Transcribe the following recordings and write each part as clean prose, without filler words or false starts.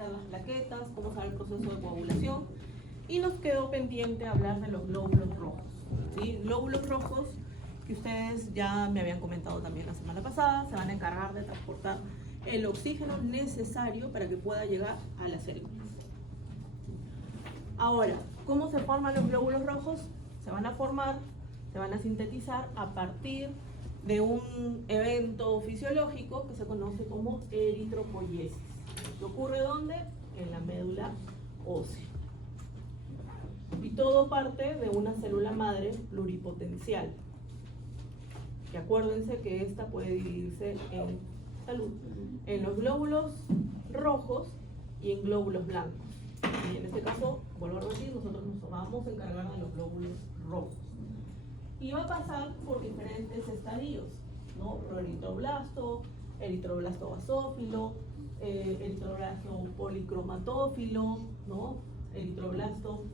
hacer las plaquetas, cómo se da el proceso de coagulación. Y nos quedó pendiente hablar de los glóbulos rojos, ¿sí? Glóbulos rojos que ustedes ya me habían comentado también la semana pasada, se van a encargar de transportar el oxígeno necesario para que pueda llegar a las células. Ahora, ¿cómo se forman los glóbulos rojos? Se van a formar, se van a sintetizar a partir de un evento fisiológico que se conoce como eritropoyesis. ¿Qué ocurre dónde? En la médula ósea. Y todo parte de una célula madre pluripotencial. Y acuérdense que esta puede dividirse en salud, en los glóbulos rojos y en glóbulos blancos. Y en este caso, vuelvo a repetir, nosotros nos vamos a encargar de los glóbulos rojos. Y va a pasar por diferentes estadios, ¿no? Proeritroblasto, eritroblasto basófilo, eritroblasto policromatófilo, ¿no? Eritroblasto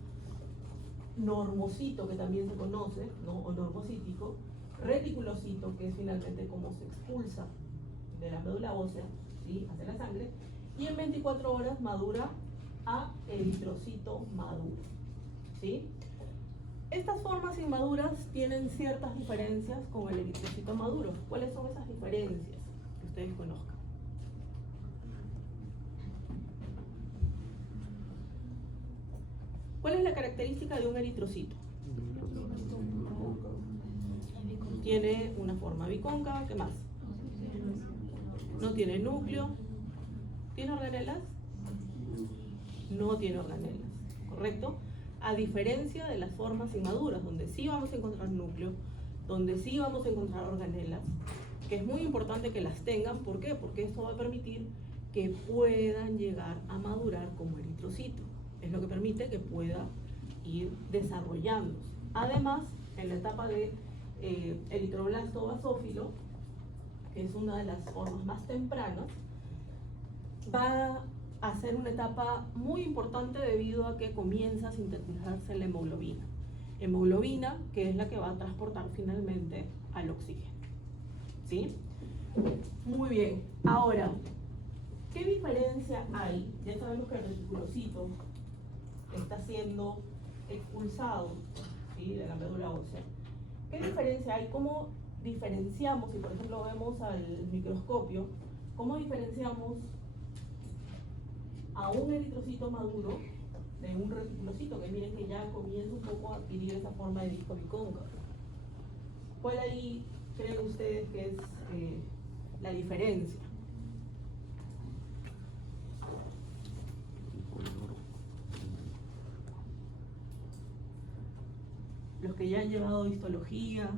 normocito, que también se conoce, ¿no? O normocítico, reticulocito, que es finalmente como se expulsa de la médula ósea, ¿sí? Hacia la sangre, y en 24 horas madura a eritrocito maduro, ¿sí? Estas formas inmaduras tienen ciertas diferencias con el eritrocito maduro. ¿Cuáles son esas diferencias que ustedes conozcan? ¿Cuál es la característica de un eritrocito? Tiene una forma bicóncava. ¿Qué más? No tiene núcleo. ¿Tiene organelas? No tiene organelas, ¿correcto? A diferencia de las formas inmaduras, donde sí vamos a encontrar núcleo, donde sí vamos a encontrar organelas, que es muy importante que las tengan. ¿Por qué? Porque esto va a permitir que puedan llegar a madurar como eritrocito. Es lo que permite que pueda ir desarrollándose. Además, en la etapa de eritroblasto basófilo, que es una de las formas más tempranas, va a ser una etapa muy importante debido a que comienza a sintetizarse la hemoglobina. Hemoglobina, que es la que va a transportar finalmente al oxígeno. ¿Sí? Muy bien. Ahora, ¿qué diferencia hay? Ya sabemos que el reticulocito está siendo expulsado, ¿sí? De la médula ósea. ¿Qué diferencia hay? ¿Cómo diferenciamos? Si por ejemplo vemos al microscopio, ¿cómo diferenciamos a un eritrocito maduro de un reticulocito? Que miren que ya comienza un poco a adquirir esa forma de disco bicóncavo. ¿Cuál ahí creen ustedes que es la diferencia? Los que ya han llevado histología.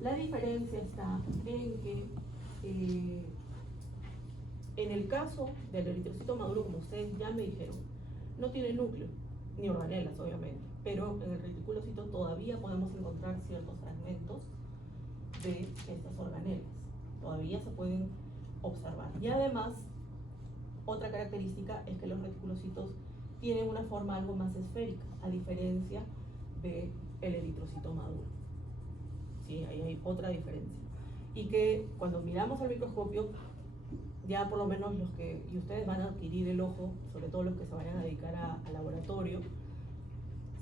La diferencia está en que en el caso del eritrocito maduro, como ustedes ya me dijeron, no tiene núcleo, ni organelas obviamente, pero en el reticulocito todavía podemos encontrar ciertos fragmentos de estas organelas. Todavía se pueden observar. Y además, otra característica es que los reticulocitos tienen una forma algo más esférica, a diferencia del eritrocito maduro. ¿Sí? Ahí hay otra diferencia. Y que cuando miramos al microscopio, ya por lo menos los que, y ustedes van a adquirir el ojo, sobre todo los que se vayan a dedicar al laboratorio,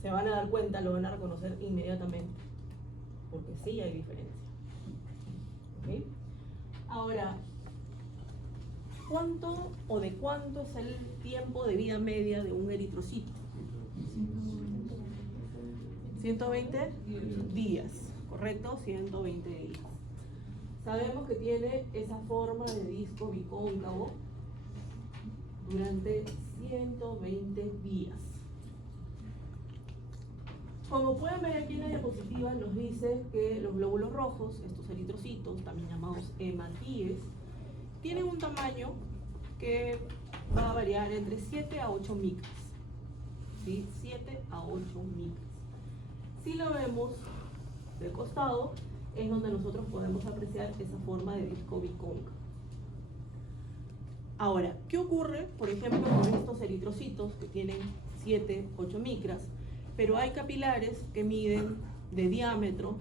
se van a dar cuenta, lo van a reconocer inmediatamente, porque sí hay diferencia. ¿Okay? Ahora, ¿cuánto o de cuánto es el tiempo de vida media de un eritrocito? 120 días, ¿correcto? 120 días. Sabemos que tiene esa forma de disco bicóncavo durante 120 días. Como pueden ver aquí en la diapositiva, nos dice que los glóbulos rojos, estos eritrocitos, también llamados hematíes, tienen un tamaño que va a variar entre 7 a 8 micras. ¿Sí? 7 a 8 micras. Si lo vemos de costado, es donde nosotros podemos apreciar esa forma de disco bicóncavo. Ahora, ¿qué ocurre, por ejemplo, con estos eritrocitos que tienen 7, 8 micras? Pero hay capilares que miden de diámetro,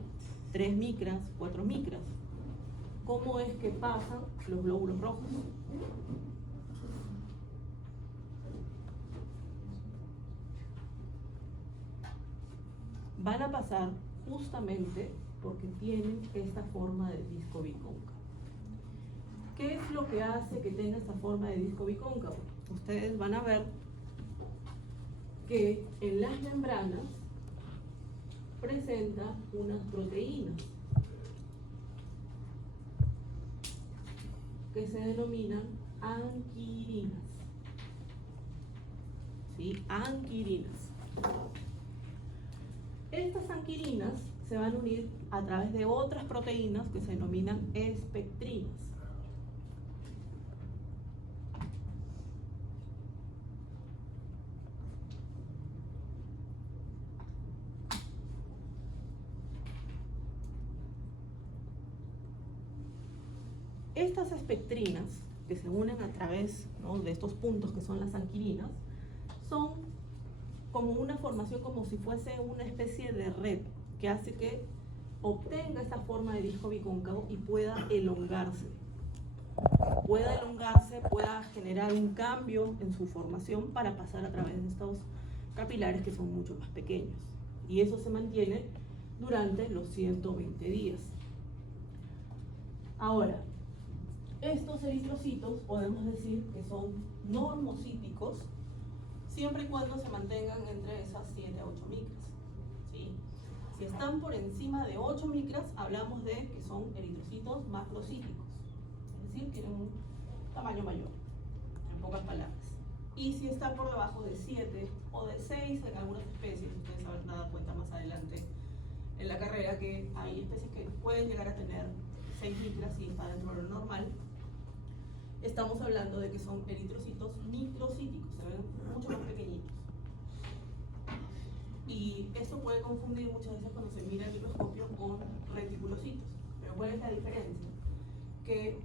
3 micras, 4 micras. ¿Cómo es que pasan los glóbulos rojos? Van a pasar justamente porque tienen esta forma de disco bicóncavo. ¿Qué es lo que hace que tenga esta forma de disco bicóncavo? Ustedes van a ver que en las membranas presenta unas proteínas que se denominan anquirinas. ¿Sí? Anquirinas. Estas anquirinas se van a unir a través de otras proteínas que se denominan espectrinas. Estas espectrinas, que se unen a través, ¿no?, de estos puntos que son las anquirinas, son como una formación, como si fuese una especie de red que hace que obtenga esta forma de disco bicóncavo y pueda elongarse. Pueda generar un cambio en su formación para pasar a través de estos capilares que son mucho más pequeños. Y eso se mantiene durante los 120 días. Ahora, estos eritrocitos podemos decir que son normocíticos siempre y cuando se mantengan entre esas 7 a 8 micras. ¿Sí? Si están por encima de 8 micras, hablamos de que son eritrocitos macrocíticos, es decir, tienen un tamaño mayor, en pocas palabras. Y si está por debajo de 7 o de 6 en algunas especies, ustedes se van a dar cuenta más adelante en la carrera que hay especies que pueden llegar a tener 6 micras y está dentro de lo normal. Estamos hablando de que son eritrocitos microcíticos, se ven mucho más pequeñitos. Y eso puede confundir muchas veces cuando se mira el microscopio con reticulocitos. Pero ¿cuál es la diferencia? Que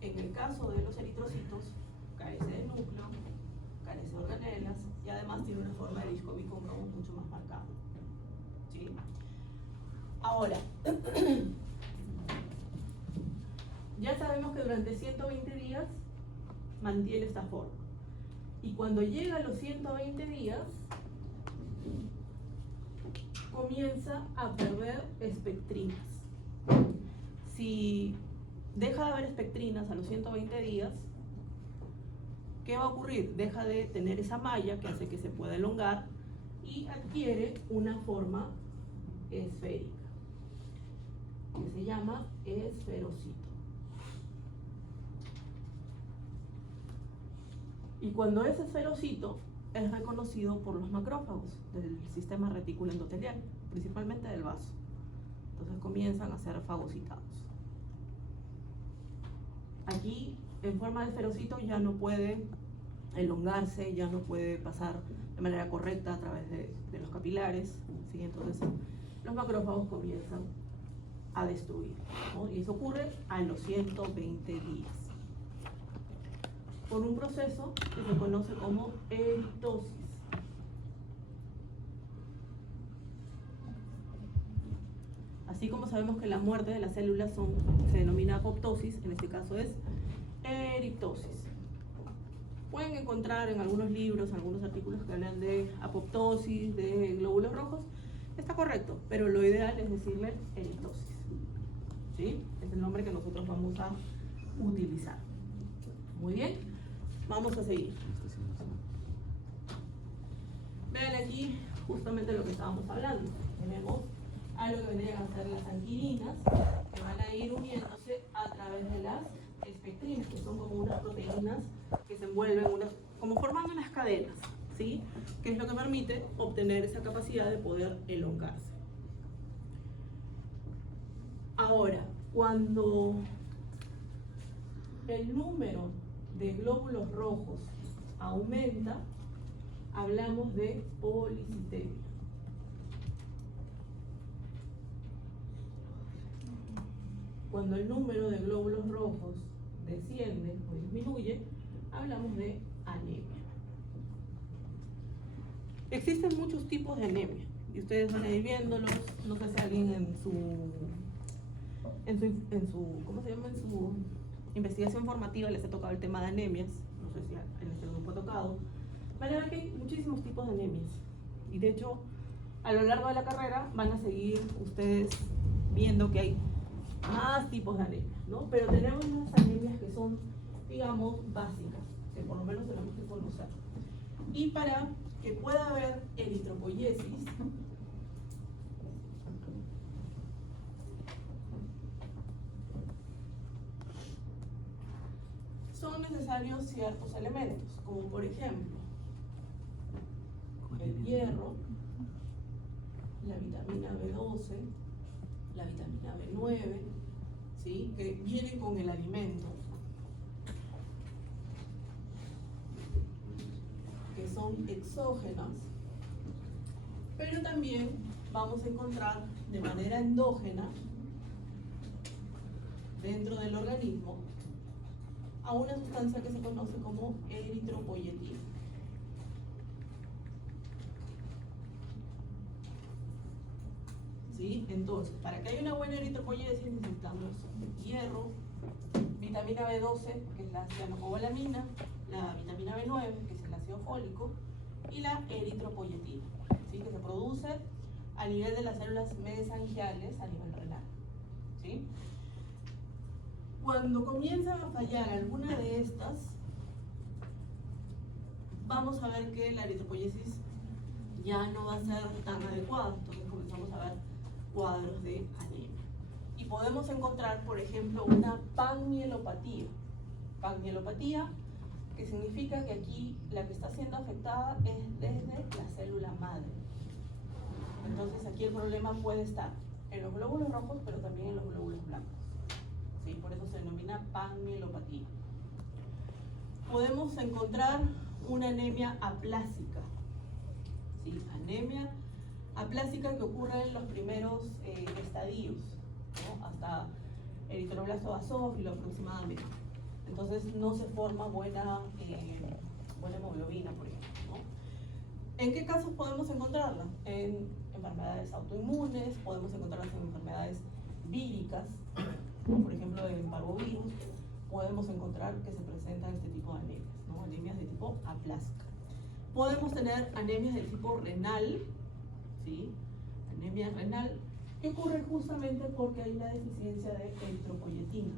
en el caso de los eritrocitos carece de núcleo, carece de organelas y además tiene una forma de disco bicóncavo mucho más marcada. ¿Sí? Ahora, ya sabemos que durante 120 días mantiene esta forma. Y cuando llega a los 120 días, comienza a perder espectrinas. Si deja de haber espectrinas a los 120 días, ¿qué va a ocurrir? Deja de tener esa malla que hace que se pueda elongar y adquiere una forma esférica, que se llama esferocito. Y cuando ese esferocito es reconocido por los macrófagos del sistema retículo endotelial, principalmente del vaso. Entonces comienzan a ser fagocitados. Aquí, en forma de esferocito, ya no puede elongarse, ya no puede pasar de manera correcta a través de los capilares, ¿sí? Entonces los macrófagos comienzan a destruir, ¿no? Y eso ocurre a los 120 días. Por un proceso que se conoce como eritosis. Así como sabemos que la muerte de las células se denomina apoptosis, en este caso es eritosis. Pueden encontrar en algunos libros, algunos artículos que hablan de apoptosis, de glóbulos rojos. Está correcto, pero lo ideal es decirle eritosis. ¿Sí? Es el nombre que nosotros vamos a utilizar. Muy bien. Vamos a seguir. Vean aquí justamente lo que estábamos hablando. Tenemos algo que vendrían a ser las anquirinas, que van a ir uniéndose a través de las espectrinas, que son como unas proteínas que se envuelven, como formando unas cadenas, ¿sí? Que es lo que permite obtener esa capacidad de poder elongarse. Ahora, cuando el número de glóbulos rojos aumenta, hablamos de policitemia. Cuando el número de glóbulos rojos desciende o disminuye, hablamos de anemia. Existen muchos tipos de anemia. y ustedes van a ir viéndolos. No sé si alguien en su ¿cómo se llama? En su investigación formativa les ha tocado el tema de anemias. No sé si en este grupo ha tocado. Van a ver que hay muchísimos tipos de anemias. Y de hecho, a lo largo de la carrera van a seguir ustedes viendo que hay más tipos de anemias, ¿no? Pero tenemos unas anemias que son, digamos, básicas, que por lo menos tenemos que conocer. Y para que pueda haber eritropoiesis, son necesarios ciertos elementos, como por ejemplo el hierro, la vitamina B12, la vitamina B9, ¿sí? Que vienen con el alimento, que son exógenas, pero también vamos a encontrar de manera endógena dentro del organismo a una sustancia que se conoce como eritropoyetina. ¿Sí? Entonces, para que haya una buena eritropoyesis necesitamos hierro, vitamina B12, que es la cianocobalamina, la vitamina B9, que es el ácido fólico, y la eritropoyetina, ¿sí? Que se produce a nivel de las células mesangiales a nivel renal. ¿Sí? Cuando comienza a fallar alguna de estas, vamos a ver que la eritropoyesis ya no va a ser tan adecuada. Entonces comenzamos a ver cuadros de anemia. Y podemos encontrar, por ejemplo, una panmielopatía. Panmielopatía, que significa que aquí la que está siendo afectada es desde la célula madre. Entonces aquí el problema puede estar en los glóbulos rojos, pero también en los glóbulos blancos. ¿Sí? Por eso se denomina panmielopatía. Podemos encontrar una anemia aplásica. ¿Sí? Anemia aplásica que ocurre en los primeros estadios, ¿no? Hasta eritroblasto basófilo aproximadamente. Entonces no se forma buena hemoglobina, por ejemplo, ¿no? ¿En qué casos podemos encontrarla? En enfermedades autoinmunes, podemos encontrarlas en enfermedades víricas, como por ejemplo en parvovirus, podemos encontrar que se presentan este tipo de anemias, ¿no? Anemias de tipo aplásica. Podemos tener anemias del tipo renal, ¿sí? Anemia renal, que ocurre justamente porque hay una deficiencia de eritropoyetina.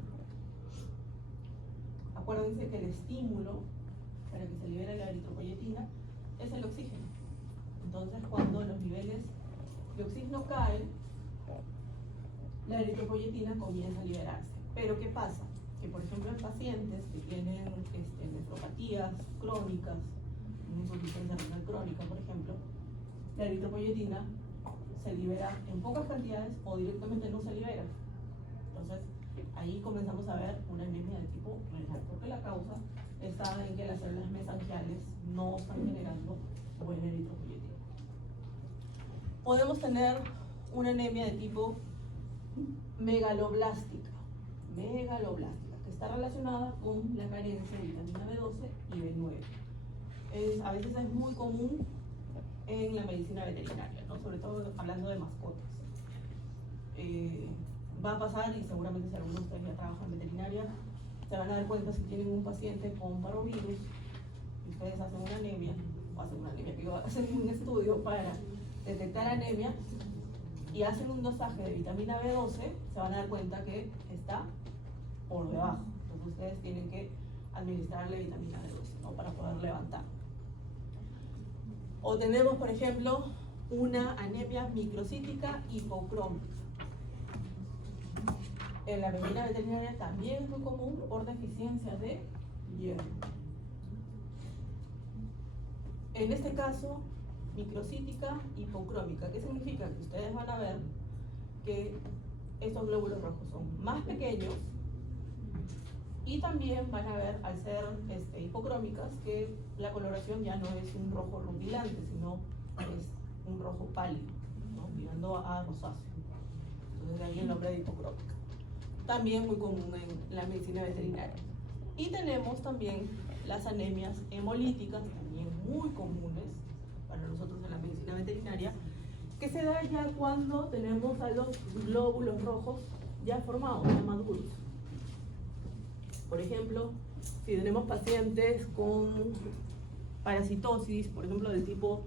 Acuérdense que el estímulo para que se libere la eritropoyetina es el oxígeno. Entonces, cuando los niveles de oxígeno caen, la eritropoyetina comienza a liberarse. Pero ¿qué pasa? Que por ejemplo en pacientes que tienen nefropatías crónicas, insuficiencia renal crónica, por ejemplo, la eritropoyetina se libera en pocas cantidades o directamente no se libera. Entonces, ahí comenzamos a ver una anemia de tipo renal, porque la causa está en que las células mesangiales no están generando buena eritropoyetina. Podemos tener una anemia de tipo megaloblástica, que está relacionada con la carencia de vitamina B12 y B9. A veces es muy común en la medicina veterinaria, ¿no? Sobre todo hablando de mascotas. Va a pasar, y seguramente si algunos de ustedes ya trabajan en veterinaria, se van a dar cuenta si tienen un paciente con parvovirus y ustedes hacen una anemia, hacen un estudio para detectar anemia y hacen un dosaje de vitamina B12, se van a dar cuenta que está por debajo. Entonces ustedes tienen que administrarle vitamina B12, ¿no? Para poder levantar. O tenemos, por ejemplo, una anemia microcítica hipocrómica. En la medicina veterinaria también es muy común por deficiencia de hierro. En este caso, microcítica hipocrómica. ¿Qué significa? Que ustedes van a ver que estos glóbulos rojos son más pequeños y también van a ver, al ser hipocrómicas, que la coloración ya no es un rojo rutilante, sino es un rojo pálido, ¿no? Tirando a rosáceo. Entonces de ahí el nombre de hipocrómica. También muy común en la medicina veterinaria. Y tenemos también las anemias hemolíticas, también muy comunes para nosotros en la medicina veterinaria, ¿Qué se da ya cuando tenemos a los glóbulos rojos ya formados, ya maduros? Por ejemplo, si tenemos pacientes con parasitosis, por ejemplo, del tipo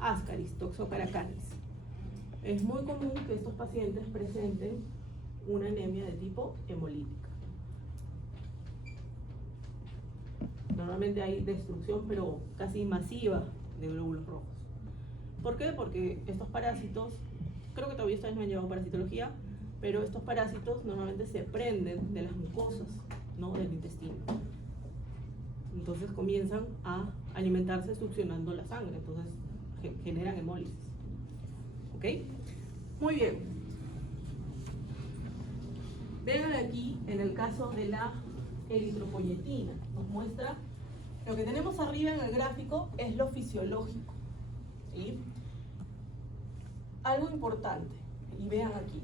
Ascaris, Toxocaracaris, es muy común que estos pacientes presenten una anemia de tipo hemolítica. Normalmente hay destrucción, pero casi masiva, de glóbulos rojos. ¿Por qué? Porque estos parásitos, creo que todavía ustedes no han llevado parasitología, pero estos parásitos normalmente se prenden de las mucosas, ¿no?, del intestino. Entonces comienzan a alimentarse succionando la sangre, entonces generan hemólisis. ¿Ok? Muy bien. Vean aquí, en el caso de la eritropoyetina, nos muestra, lo que tenemos arriba en el gráfico es lo fisiológico, ¿sí? Algo importante, y vean aquí.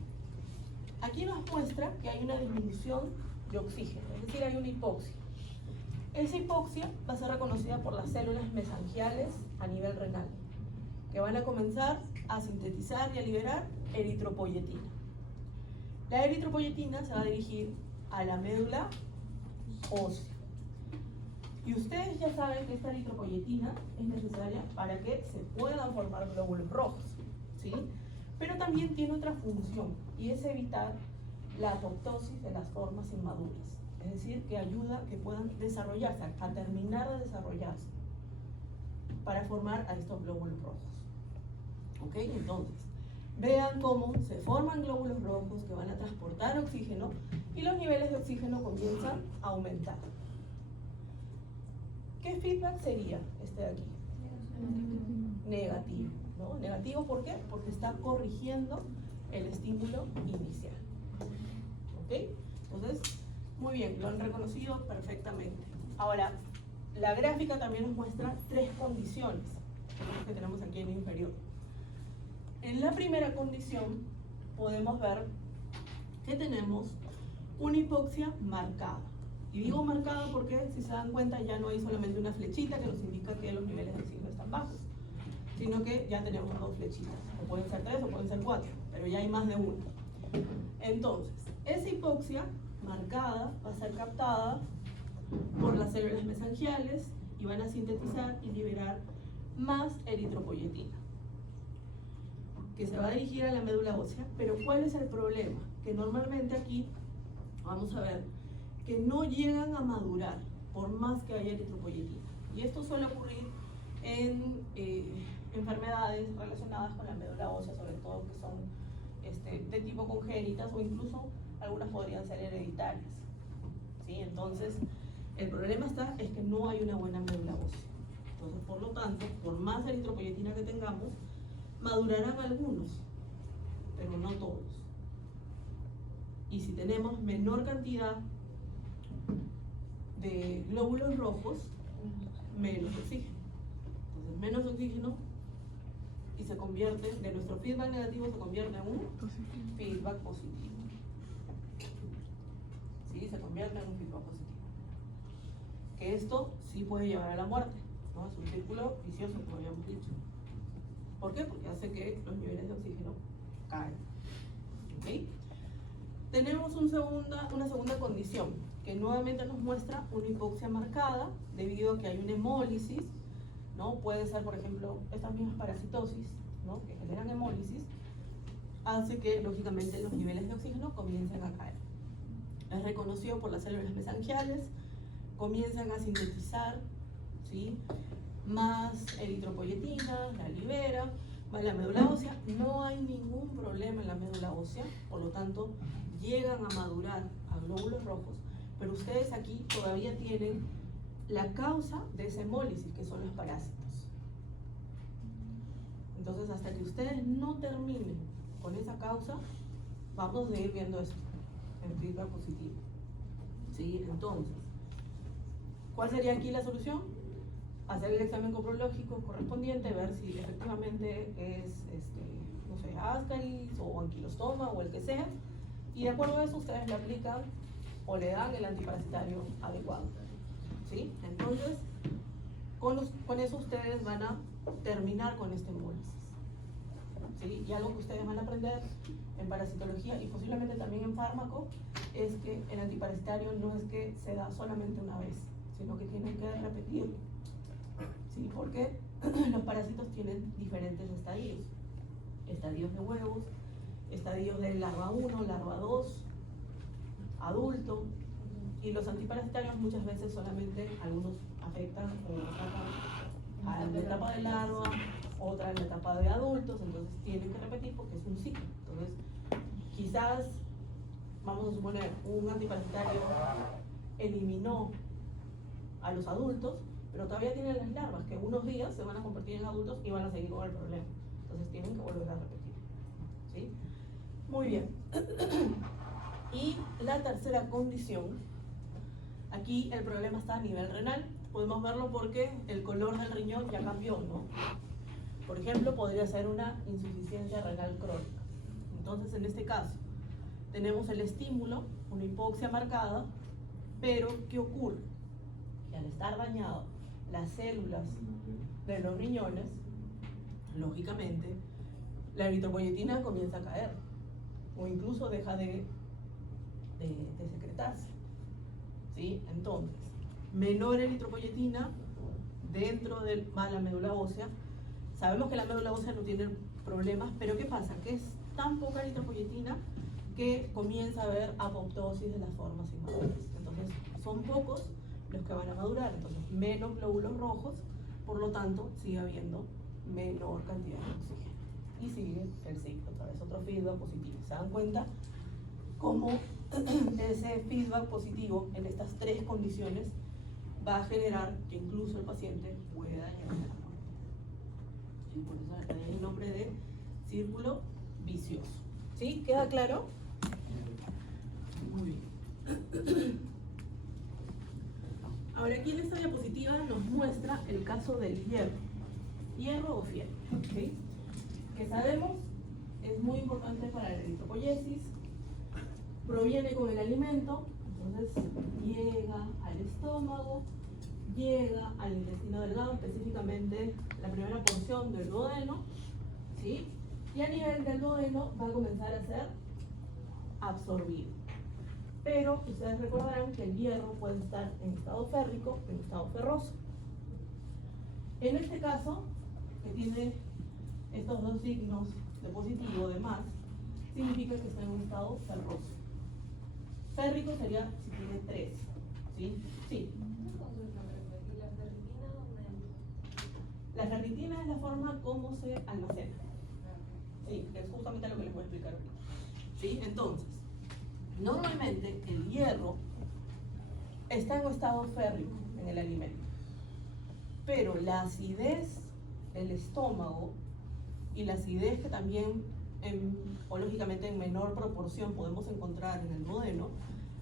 Aquí nos muestra que hay una disminución de oxígeno, es decir, hay una hipoxia. Esa hipoxia va a ser reconocida por las células mesangiales a nivel renal, que van a comenzar a sintetizar y a liberar eritropoyetina. La eritropoyetina se va a dirigir a la médula ósea. Y ustedes ya saben que esta eritropoyetina es necesaria para que se puedan formar glóbulos rojos, ¿sí? Pero también tiene otra función, y es evitar la apoptosis de las formas inmaduras. Es decir, que ayuda a que puedan desarrollarse, a terminar de desarrollarse, para formar a estos glóbulos rojos. ¿Ok? Entonces, vean cómo se forman glóbulos rojos que van a transportar oxígeno y los niveles de oxígeno comienzan a aumentar. ¿Qué feedback sería este de aquí? Negativo, ¿no? Negativo, ¿por qué? Porque está corrigiendo el estímulo inicial. ¿Ok? Entonces, muy bien, lo han reconocido perfectamente. Ahora, la gráfica también nos muestra tres condiciones que tenemos aquí en el inferior. En la primera condición podemos ver que tenemos una hipoxia marcada. Y digo marcada porque, si se dan cuenta, ya no hay solamente una flechita que nos indica que los niveles de oxígeno están bajos, sino que ya tenemos dos flechitas, o pueden ser tres o pueden ser cuatro, pero ya hay más de una. Entonces, esa hipoxia marcada va a ser captada por las células mesangiales y van a sintetizar y liberar más eritropoyetina, que se va a dirigir a la médula ósea. Pero ¿cuál es el problema? Que normalmente aquí, vamos a ver, que no llegan a madurar por más que haya eritropoyetina. Y esto suele ocurrir en enfermedades relacionadas con la médula ósea, sobre todo que son de tipo congénitas, o incluso algunas podrían ser hereditarias, ¿sí? Entonces, el problema es que no hay una buena médula ósea. Entonces, por lo tanto, por más eritropoyetina que tengamos, madurarán algunos, pero no todos. Y si tenemos menor cantidad de glóbulos rojos, menos oxígeno. Entonces, menos oxígeno, y se convierte, de nuestro feedback negativo se convierte en un feedback positivo. ¿Sí? Se convierte en un feedback positivo. Que esto sí puede llevar a la muerte, ¿no? Es un círculo vicioso, como habíamos dicho. ¿Por qué? Porque hace que los niveles de oxígeno caen. ¿Okay? Tenemos una segunda condición, que nuevamente nos muestra una hipoxia marcada debido a que hay una hemólisis, ¿no? Puede ser, por ejemplo, estas mismas parasitosis, ¿no?, que generan hemólisis, hace que, lógicamente, los niveles de oxígeno comiencen a caer. Es reconocido por las células mesangiales, comienzan a sintetizar, ¿sí?, más eritropoyetina, la libera, va a la médula ósea. No hay ningún problema en la médula ósea, por lo tanto, llegan a madurar a glóbulos rojos, pero ustedes aquí todavía tienen la causa de esa hemólisis, que son los parásitos. Entonces, hasta que ustedes no terminen con esa causa, vamos a seguir viendo esto en feedback positivo. ¿Sí? Entonces, ¿cuál sería aquí la solución? Hacer el examen coprológico correspondiente, ver si efectivamente es, no sé, Ascaris o anquilostoma o el que sea, y de acuerdo a eso ustedes le aplican o le dan el antiparasitario adecuado. ¿Sí? Entonces, con eso ustedes van a terminar con esta hemólisis. ¿sí? Y algo que ustedes van a aprender en parasitología y posiblemente también en fármaco es que el antiparasitario no es que se da solamente una vez, sino que tienen que repetirlo, ¿sí? Porque los parásitos tienen diferentes estadios. Estadios de huevos, estadios de larva 1, larva 2, adulto, y los antiparasitarios muchas veces solamente algunos afectan o atacan a la etapa de larva, otra en la etapa de adultos, entonces tienen que repetir porque es un ciclo. Entonces, quizás, vamos a suponer, un antiparasitario eliminó a los adultos, pero todavía tienen las larvas que unos días se van a convertir en adultos y van a seguir con el problema. Entonces tienen que volver a repetir, ¿sí? Muy bien. Y la tercera condición, aquí el problema está a nivel renal. Podemos verlo porque el color del riñón ya cambió, ¿no? Por ejemplo, podría ser una insuficiencia renal crónica. Entonces, en este caso, tenemos el estímulo, una hipoxia marcada, pero ¿qué ocurre? Que al estar dañado las células de los riñones, lógicamente, la eritropoyetina comienza a caer o incluso deja de secretarse, ¿sí? Entonces, menor eritropoyetina dentro de la médula ósea. Sabemos que la médula ósea no tiene problemas, pero ¿qué pasa? Que es tan poca eritropoyetina que comienza a haber apoptosis de las formas inmaduras. Entonces, son pocos los que van a madurar, entonces menos glóbulos rojos, por lo tanto sigue habiendo menor cantidad de oxígeno y sigue el ciclo, otra vez otro feedback positivo. ¿Se dan cuenta cómo ese feedback positivo en estas tres condiciones va a generar que incluso el paciente pueda llegar a la muerte? Y por eso le da el nombre de círculo vicioso. ¿Sí? ¿Queda claro? Muy bien. Ahora, aquí en esta diapositiva nos muestra el caso del hierro. Hierro o fierro, ¿sí? Que sabemos es muy importante para la eritropoyesis, proviene con el alimento, entonces llega al estómago, llega al intestino delgado, específicamente la primera porción del duodeno, ¿sí? Y a nivel del duodeno va a comenzar a ser absorbido. Pero ustedes recordarán que el hierro puede estar en estado férrico, en estado ferroso. En este caso, que tiene estos dos signos de positivo, de más, significa que está en un estado ferroso. Férrico sería si tiene 3, ¿sí? Sí. La ferritina es la forma como se almacena. Sí, es justamente lo que les voy a explicar ahorita. ¿Sí? Entonces, normalmente el hierro está en un estado férrico en el alimento, pero la acidez del estómago y la acidez que también, o lógicamente en menor proporción, podemos encontrar en el duodeno,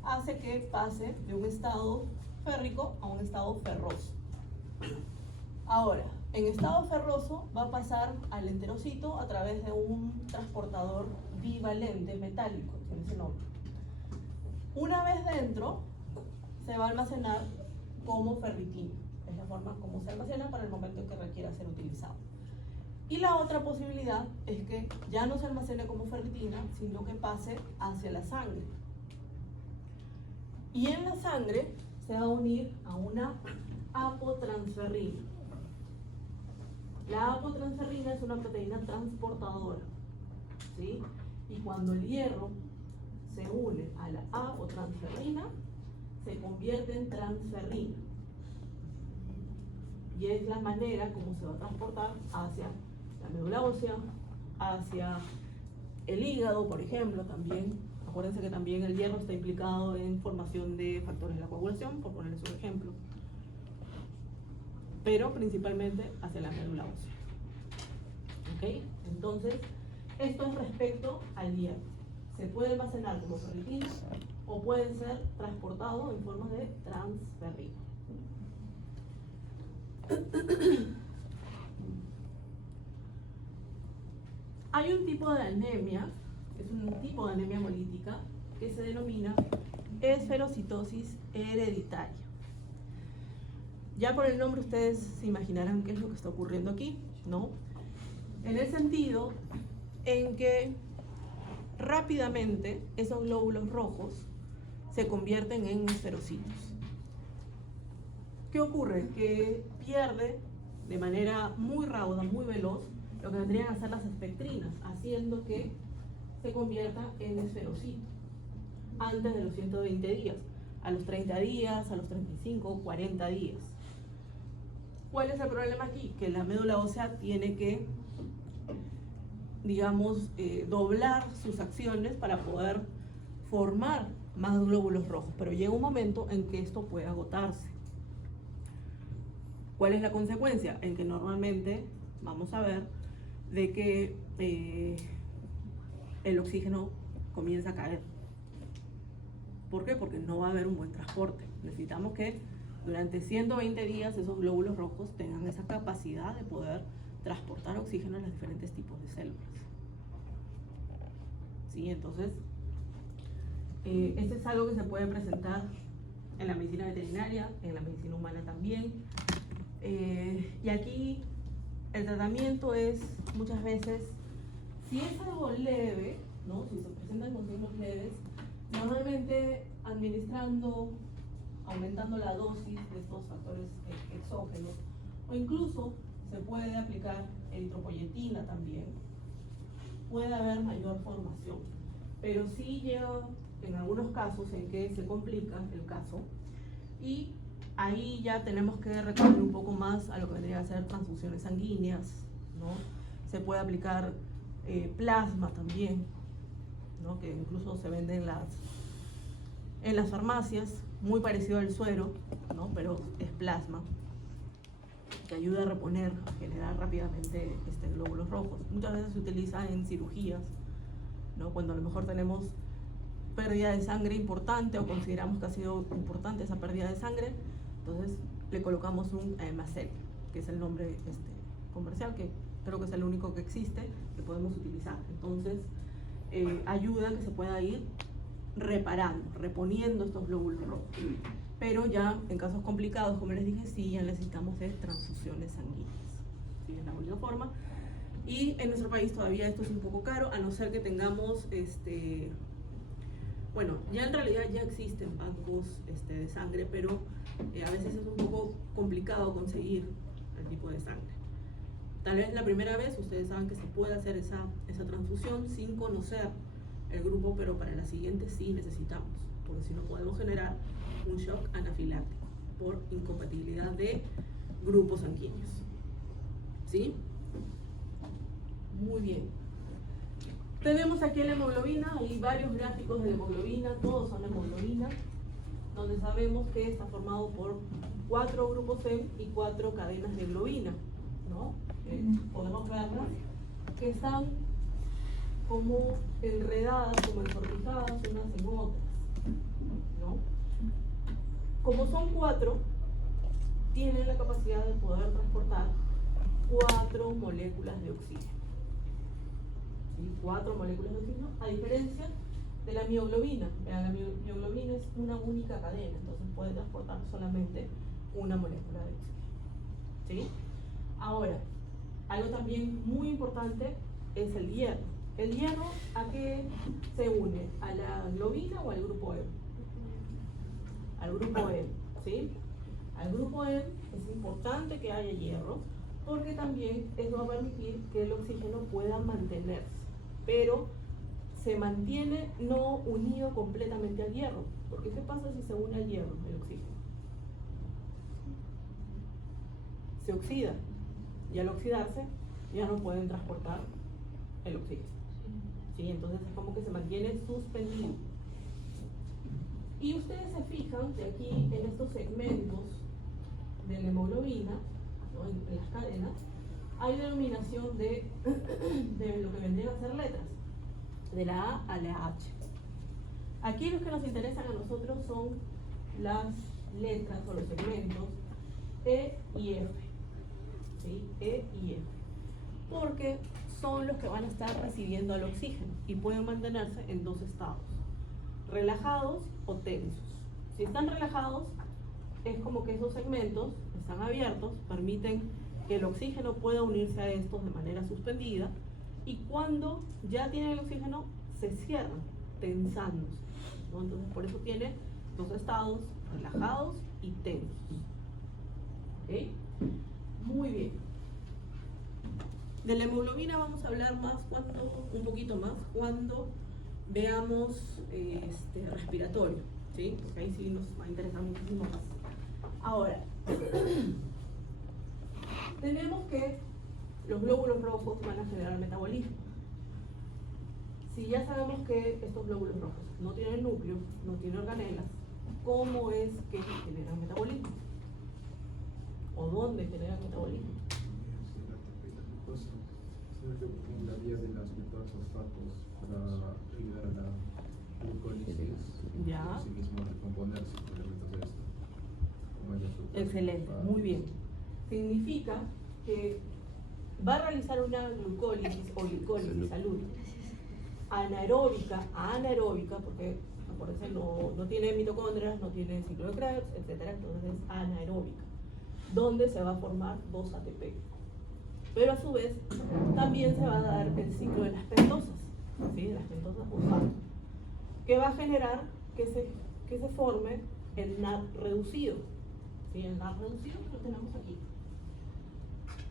hace que pase de un estado férrico a un estado ferroso. Ahora, en estado ferroso va a pasar al enterocito a través de un transportador bivalente metálico, tiene ese nombre. Una vez dentro, se va a almacenar como ferritina. Es la forma como se almacena para el momento en que requiera ser utilizado. Y la otra posibilidad es que ya no se almacene como ferritina, sino que pase hacia la sangre. Y en la sangre se va a unir a una apotransferrina. La apotransferrina es una proteína transportadora, ¿sí? Y cuando el hierro se une a la apotransferrina, se convierte en transferrina. Y es la manera como se va a transportar hacia la médula ósea, hacia el hígado, por ejemplo, también. Acuérdense que también el hierro está implicado en formación de factores de la coagulación, por ponerles un ejemplo. Pero principalmente hacia la médula ósea. ¿Ok? Entonces, esto es respecto al hierro. Se puede almacenar como ferritina o puede ser transportado en forma de transferrina. Hay un tipo de anemia, es un tipo de anemia hemolítica que se denomina esferocitosis hereditaria. Ya por el nombre ustedes se imaginarán qué es lo que está ocurriendo aquí, ¿no? En el sentido en que rápidamente esos glóbulos rojos se convierten en esferocitos. ¿Qué ocurre? Que pierde de manera muy rauda, muy veloz, lo que vendrían a ser las espectrinas, haciendo que se convierta en esferocito antes de los 120 días, a los 30 días, a los 35, 40 días. ¿Cuál es el problema aquí? Que la médula ósea tiene que, digamos, doblar sus acciones para poder formar más glóbulos rojos, pero llega un momento en que esto puede agotarse. ¿Cuál es la consecuencia? En que normalmente vamos a ver de que el oxígeno comienza a caer. ¿Por qué? Porque no va a haber un buen transporte. Necesitamos que durante 120 días esos glóbulos rojos tengan esa capacidad de poder transportar oxígeno a los diferentes tipos de células. ¿Sí? Entonces, este es algo que se puede presentar en la medicina veterinaria, en la medicina humana también. Y aquí el tratamiento es muchas veces, si es algo leve, ¿no? Si se presentan con signos leves, normalmente administrando, aumentando la dosis de estos factores exógenos, o incluso se puede aplicar eritropoyetina también, puede haber mayor formación, pero sí llega en algunos casos en que se complica el caso y ahí ya tenemos que recurrir un poco más a lo que vendría a ser transfusiones sanguíneas, ¿no? Se puede aplicar plasma también, ¿no? Que incluso se vende en las farmacias, muy parecido al suero, ¿no? Pero es plasma, que ayuda a reponer, a generar rápidamente glóbulos rojos. Muchas veces se utiliza en cirugías, ¿no? Cuando a lo mejor tenemos pérdida de sangre importante o consideramos que ha sido importante esa pérdida de sangre, entonces le colocamos un Hemacel, que es el nombre comercial, que creo que es el único que existe, que podemos utilizar. Entonces, ayuda a que se pueda ir reparando, reponiendo estos glóbulos rojos. Pero ya en casos complicados, como les dije, sí ya necesitamos de transfusiones sanguíneas. ¿Sí? Es la única forma. Y en nuestro país todavía esto es un poco caro, a no ser que tengamos, bueno, ya en realidad ya existen bancos de sangre, pero a veces es un poco complicado conseguir el tipo de sangre. Tal vez la primera vez ustedes saben que se puede hacer esa transfusión sin conocer el grupo, pero para la siguiente sí necesitamos, porque si no podemos generar un shock anafiláctico por incompatibilidad de grupos sanguíneos. ¿Sí? Muy bien. Tenemos aquí la hemoglobina, hay varios gráficos de hemoglobina, todos son hemoglobina, donde sabemos que está formado por 4 grupos M y 4 cadenas de globina, ¿no? Podemos verlas que están como enredadas, como ensortijadas unas en otras, ¿no? Como son 4, tienen la capacidad de poder transportar 4 moléculas de oxígeno. ¿Sí? 4 moléculas de oxígeno, a diferencia de la mioglobina. La mioglobina es una única cadena, entonces puede transportar solamente una molécula de oxígeno. ¿Sí? Ahora, algo también muy importante es el hierro. ¿El hierro a qué se une? ¿A la globina o al grupo M? Al grupo M, ¿sí? Al grupo M es importante que haya hierro, porque también eso va a permitir que el oxígeno pueda mantenerse, pero se mantiene no unido completamente al hierro. Porque ¿qué pasa si se une al hierro el oxígeno? Se oxida, y al oxidarse ya no pueden transportar el oxígeno. ¿Sí? Entonces es como que se mantiene suspendido. Y ustedes se fijan que aquí en estos segmentos de la hemoglobina, ¿no? en las cadenas, hay denominación de lo que vendrían a ser letras, de la A a la H. Aquí los que nos interesan a nosotros son las letras o los segmentos E y F. ¿Sí? E y F. Porque son los que van a estar recibiendo el oxígeno y pueden mantenerse en 2 estados, relajados o tensos. Si están relajados, es como que esos segmentos están abiertos, permiten que el oxígeno pueda unirse a estos de manera suspendida, y cuando ya tiene el oxígeno se cierran, tensándose, ¿no? Entonces por eso tiene dos estados, relajados y tensos. ¿Ok? Muy bien. De la hemoglobina vamos a hablar más un poquito más cuando veamos respiratorio, ¿sí? Porque ahí sí nos va a interesar muchísimo más. Ahora, tenemos que los glóbulos rojos van a generar metabolismo. Si ya sabemos que estos glóbulos rojos no tienen núcleo, no tienen organelas, ¿cómo es que generan metabolismo? ¿O dónde generan metabolismo? En la vía de las metafosfatos para ayudar a la glucólisis. Ya. Sí mismo recomponerse por elementos de esto. Excelente, muy bien. Significa que va a realizar una glucólisis o glicólisis, salud, anaeróbica a anaeróbica, porque acuérdense, no tiene mitocondrias, no tiene ciclo de Krebs, etcétera, entonces es anaeróbica, donde se va a formar 2 ATP. Pero a su vez también se va a dar el ciclo de las pentosas, ¿sí? De las pentosas fosfato, que va a generar que se forme el NAD reducido. ¿Sí? El NAD reducido que lo tenemos aquí.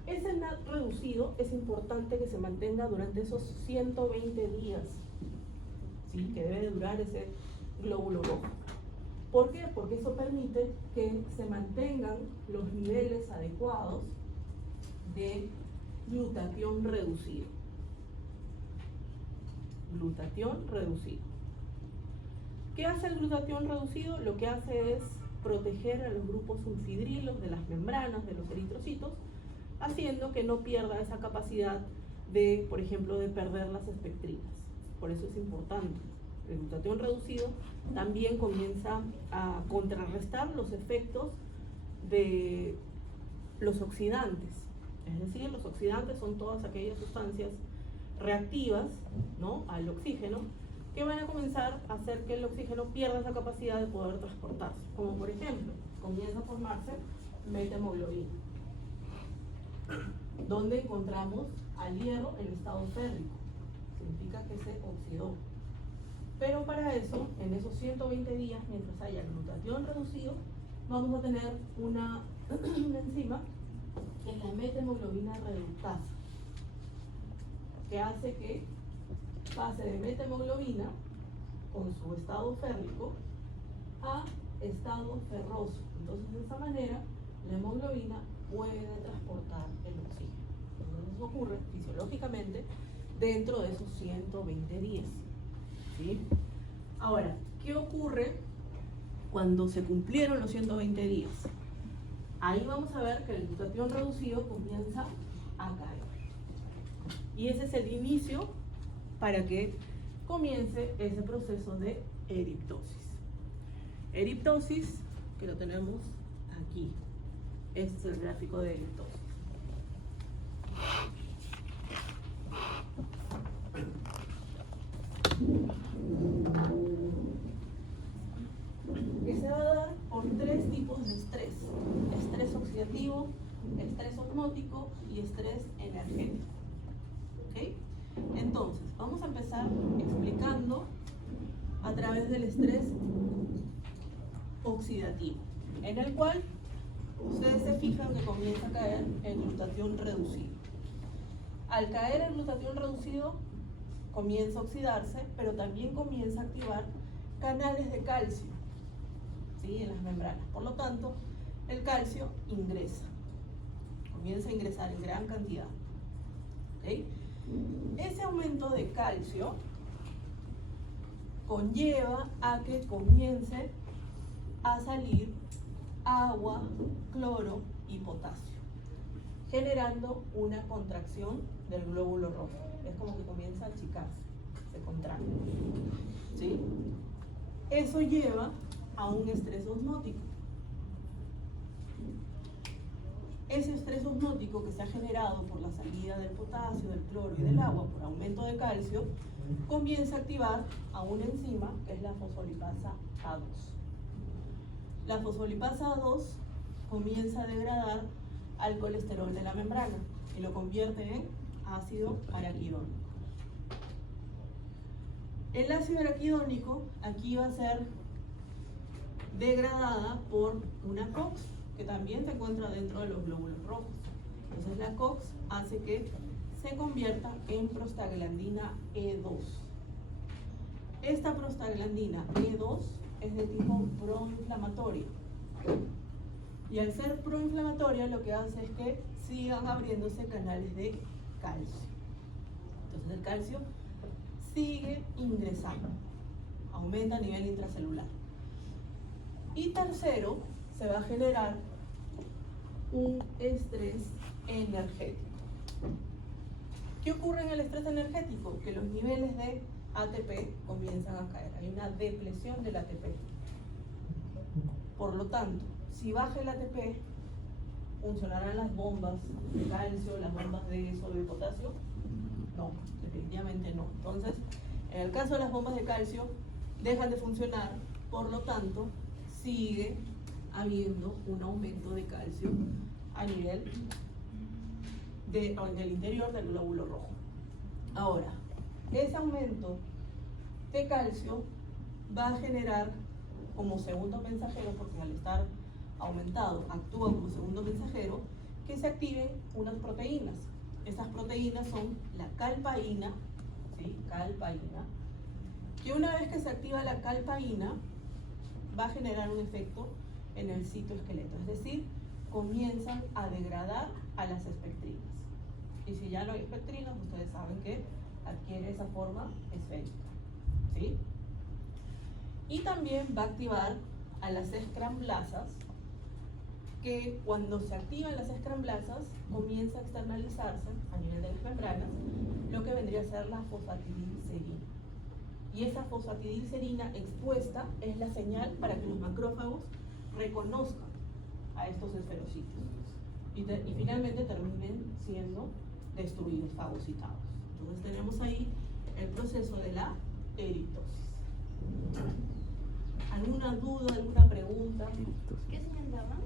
Ese NAD reducido es importante que se mantenga durante esos 120 días, ¿sí? Que debe de durar ese glóbulo rojo. ¿Por qué? Porque eso permite que se mantengan los niveles adecuados de glutatión reducido. Glutatión reducido. ¿Qué hace el glutatión reducido? Lo que hace es proteger a los grupos sulfidrilos de las membranas de los eritrocitos, haciendo que no pierda esa capacidad de, por ejemplo, de perder las espectrinas. Por eso es importante. El glutatión reducido también comienza a contrarrestar los efectos de los oxidantes. Es decir, los oxidantes son todas aquellas sustancias reactivas, ¿no?, al oxígeno, que van a comenzar a hacer que el oxígeno pierda esa capacidad de poder transportarse. Como por ejemplo, comienza a formarse metahemoglobina, donde encontramos al hierro en estado férrico. Significa que se oxidó. Pero para eso, en esos 120 días, mientras haya glutatión reducido, vamos a tener una enzima que es la metahemoglobina reductasa, que hace que pase de metahemoglobina con su estado férrico a estado ferroso. Entonces, de esa manera, la hemoglobina puede transportar el oxígeno. Entonces, eso ocurre fisiológicamente dentro de esos 120 días. ¿Sí? Ahora, ¿qué ocurre cuando se cumplieron los 120 días? Ahí vamos a ver que el glutatión reducido comienza a caer. Y ese es el inicio para que comience ese proceso de eriptosis. Eriptosis, que lo tenemos aquí. Este es el gráfico de eriptosis. Que se va a dar por 3 tipos de estrés: estrés oxidativo, estrés osmótico y estrés energético. ¿Okay? Entonces, vamos a empezar explicando a través del estrés oxidativo, en el cual ustedes se fijan que comienza a caer el glutatión reducido. Al caer el glutatión reducido, comienza a oxidarse, pero también comienza a activar canales de calcio, ¿sí?, en las membranas. Por lo tanto, el calcio comienza a ingresar en gran cantidad. ¿Okay? Ese aumento de calcio conlleva a que comience a salir agua, cloro y potasio, generando una contracción del glóbulo rojo. Es como que comienza a achicarse, se contrae. ¿Sí? Eso lleva a un estrés osmótico. Ese estrés osmótico que se ha generado por la salida del potasio, del cloro y del agua por aumento de calcio, comienza a activar a una enzima que es la fosfolipasa A2. La fosfolipasa A2 comienza a degradar al colesterol de la membrana y lo convierte en ácido araquidónico. El ácido araquidónico aquí va a ser degradada por una COX, que también se encuentra dentro de los glóbulos rojos. Entonces la COX hace que se convierta en prostaglandina E2. Esta prostaglandina E2 es de tipo proinflamatoria. Y al ser proinflamatoria lo que hace es que sigan abriéndose canales de calcio. Entonces el calcio sigue ingresando, aumenta a nivel intracelular. Y tercero, se va a generar un estrés energético. ¿Qué ocurre en el estrés energético? Que los niveles de ATP comienzan a caer. Hay una depresión del ATP. Por lo tanto, si baja el ATP, ¿funcionarán las bombas de calcio, las bombas de sodio y potasio? No, definitivamente no. Entonces, en el caso de las bombas de calcio, dejan de funcionar, por lo tanto, sigue habiendo un aumento de calcio a nivel del interior del glóbulo rojo. Ahora, ese aumento de calcio va a generar como segundo mensajero, porque al estar aumentado actúa como segundo mensajero, que se activen unas proteínas. Esas proteínas son la calpaína, ¿sí? Calpaína, que una vez que se activa la calpaína va a generar un efecto en el citoesqueleto, es decir, comienzan a degradar a las espectrinas. Y si ya no hay espectrinas, ustedes saben que adquiere esa forma esférica, ¿sí? Y también va a activar a las escramblasas, que cuando se activan las escramblasas comienza a externalizarse a nivel de las membranas lo que vendría a ser la fosfatidilcerina. Y esa fosfatidilcerina expuesta es la señal para que los macrófagos reconozcan a estos esferocitos y finalmente terminen siendo destruidos, fagocitados. Entonces tenemos ahí el proceso de la eritosis. ¿Alguna duda, alguna pregunta? ¿Qué señal daba?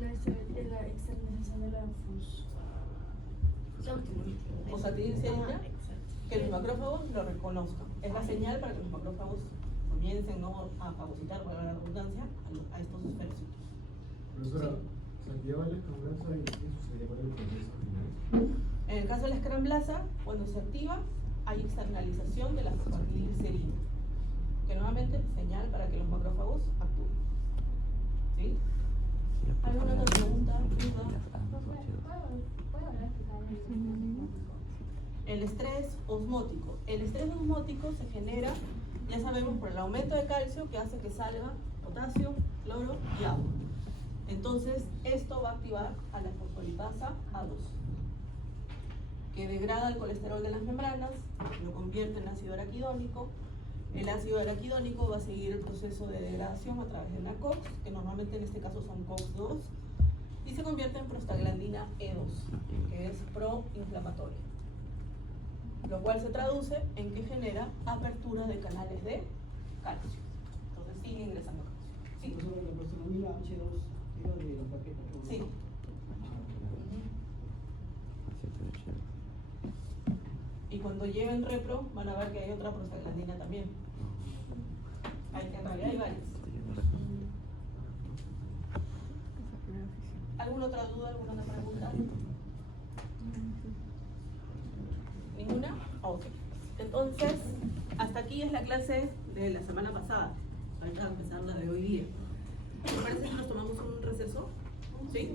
La externización de la Fosfatidilcerina, que los macrófagos lo reconozcan. Es la señal para que los macrófagos comiencen a fagocitar, por la redundancia, a estos esferocitos. Profesora, ¿se activaba la escramblasa y qué sucedería con el proceso final? En el caso de la escramblasa, cuando se activa, hay externalización de la fosfatidilcerina, que nuevamente es señal para que los macrófagos actúen. ¿Sí? ¿Alguna otra pregunta? El estrés osmótico. El estrés osmótico se genera, ya sabemos, por el aumento de calcio que hace que salga potasio, cloro y agua. Entonces, esto va a activar a la fosfolipasa A2, que degrada el colesterol de las membranas, lo convierte en ácido araquidónico. El ácido araquidónico va a seguir el proceso de degradación a través de una COX, que normalmente en este caso son COX-2, y se convierte en prostaglandina E2, que es proinflamatoria, lo cual se traduce en que genera apertura de canales de calcio. Entonces sigue ingresando calcio. ¿Sí? Sobre la prostaglandina H2 era de la plaqueta. Sí. Y cuando lleven repro van a ver que hay otra prostaglandina también. En realidad hay varias. ¿Alguna otra duda, alguna otra pregunta? ¿Ninguna? Ok. Entonces, hasta aquí es la clase de la semana pasada. Ahorita va a empezar la de hoy día. ¿Me parece que nos tomamos un receso? ¿Sí?